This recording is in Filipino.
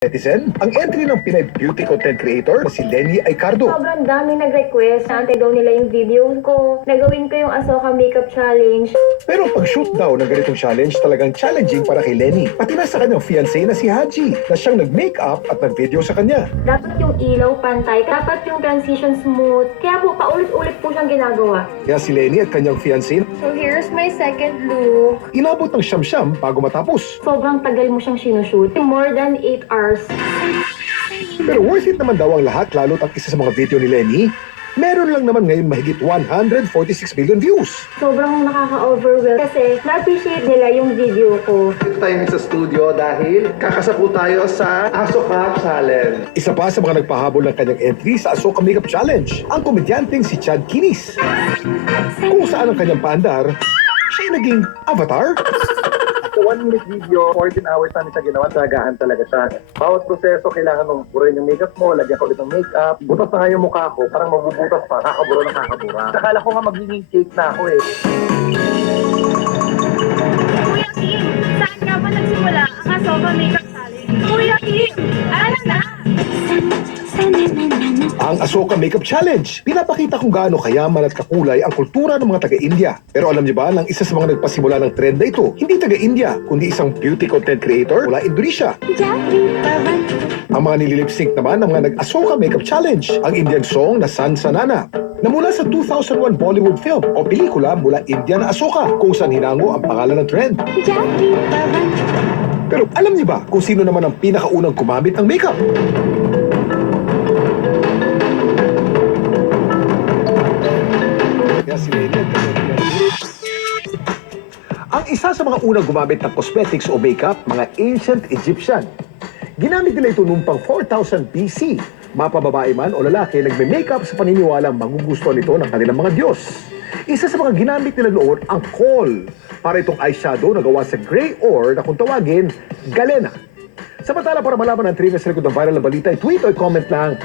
Netizen, ang entry ng Pinay beauty content creator na si Lenny Aicardo. Sobrang dami nag-request. Naantay daw nila yung video ko. Nagawin ko yung Ahsoka makeup challenge. Pero ang pag-shoot daw ng ganitong challenge talagang challenging para kay Lenny. Pati na sa kanyang fiancé na si Haji na siyang nag-makeup at nag-video sa kanya. Dapat yung ilaw pantay. Dapat yung transition smooth. Kaya po, paulit-ulit po siyang ginagawa. Kaya si Lenny at kanyang fiancé, So here's my second look. inabot ng siyam-siyam bago matapos. Sobrang tagal mo siyang sinushoot. More than 8 hours. Pero worth it naman daw ang lahat, lalo't ang isa sa mga video ni Lenny, meron lang naman ngayon mahigit 146 million views. Sobrang nakaka-overwhelm kasi na-appreciate nila yung video ko. Dito tayo sa studio dahil kakasapo tayo sa Ahsoka Challenge. Isa pa sa mga nagpahabol ng kanyang entry sa Ahsoka Makeup Challenge, ang komedyanteng si Chad Kinis. Kung saan ang kanyang paandar, siya naging avatar. Sa 1-minute video, 14 hours namin siya ginawa. Talagaan talaga siya. Bawat proseso, kailangan mong burin yung makeup mo, lagyan ka ulit ng makeup. Butas na nga yung mukha ko, parang mabubutas pa, kakabura na kakabura. Akala ko nga magiging cake na ako eh. Kuya Kim, saan nga ba nagsimula ang Ahsoka Makeup Challenge? Kuya Kim, alam na! Ang Ahsoka Makeup Challenge, pinapakita kung gaano kayaman at kakulay ang kultura ng mga taga-India. Pero alam niyo ba, nang isa sa mga nagpasimula ng trend na ito, hindi taga-India, kundi isang beauty content creator mula Indonesia. Ang mga nililip-sync naman ng mga nag-Ahsoka Makeup Challenge, ang Indian song na San Sanana, na mula sa 2001 Bollywood film o pelikula mula India na Ahsoka, kung saan hinango ang pangalan ng trend. Pero alam niyo ba kung sino naman ang pinakaunang gumamit ng makeup? Ang isa sa mga unang gumamit ng cosmetics o makeup, mga ancient Egyptian. Ginamit nila ito noong pang 4000 BC. Mapababae man o lalaki, nagme-makeup sa paniniwalang magugustuhan ito ng kanilang mga Diyos. Isa sa mga ginamit nila noon ang kohl, para itong eyeshadow na gawa sa gray ore na kung tawagin, galena. Samantala, para malaman ang trivia sa likod ng viral na balita, i-tweet o i-comment lang